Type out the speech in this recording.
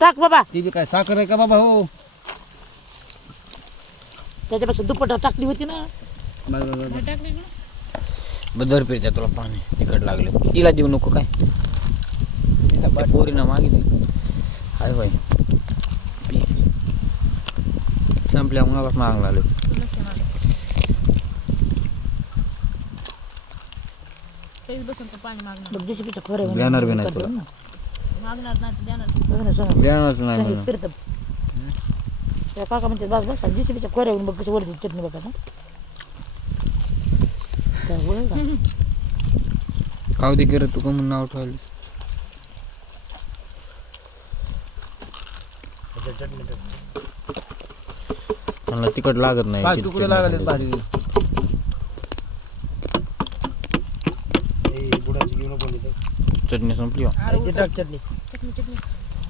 टाक बाबा ती बी काय साखर आहे का बाबा हो त्याच्यापेक्षा दुप्पट टाकली होती ना बदर पिरत्या तुला पाणी तिखट लागले तिला देऊ नको काय त्या पोरीनं मागितली हाय बाई संपल्या मुलालाच मागून आले बघ जेसीबीच्या खोऱ्या देणार बी नाही तुला देणारच नाही म्हणून. फिरत त्या काका म्हणते बस बस जेसीबीच्या खोऱ्यावरून बघ कशी वरती चटणी बघा ना काय बोल का खाऊ दे करत तू का म्हणून नाव ठेवलं मला तिखट लागत काय नाही तुकडे लागले भाजी चटणी संपली हो. टाक चटणी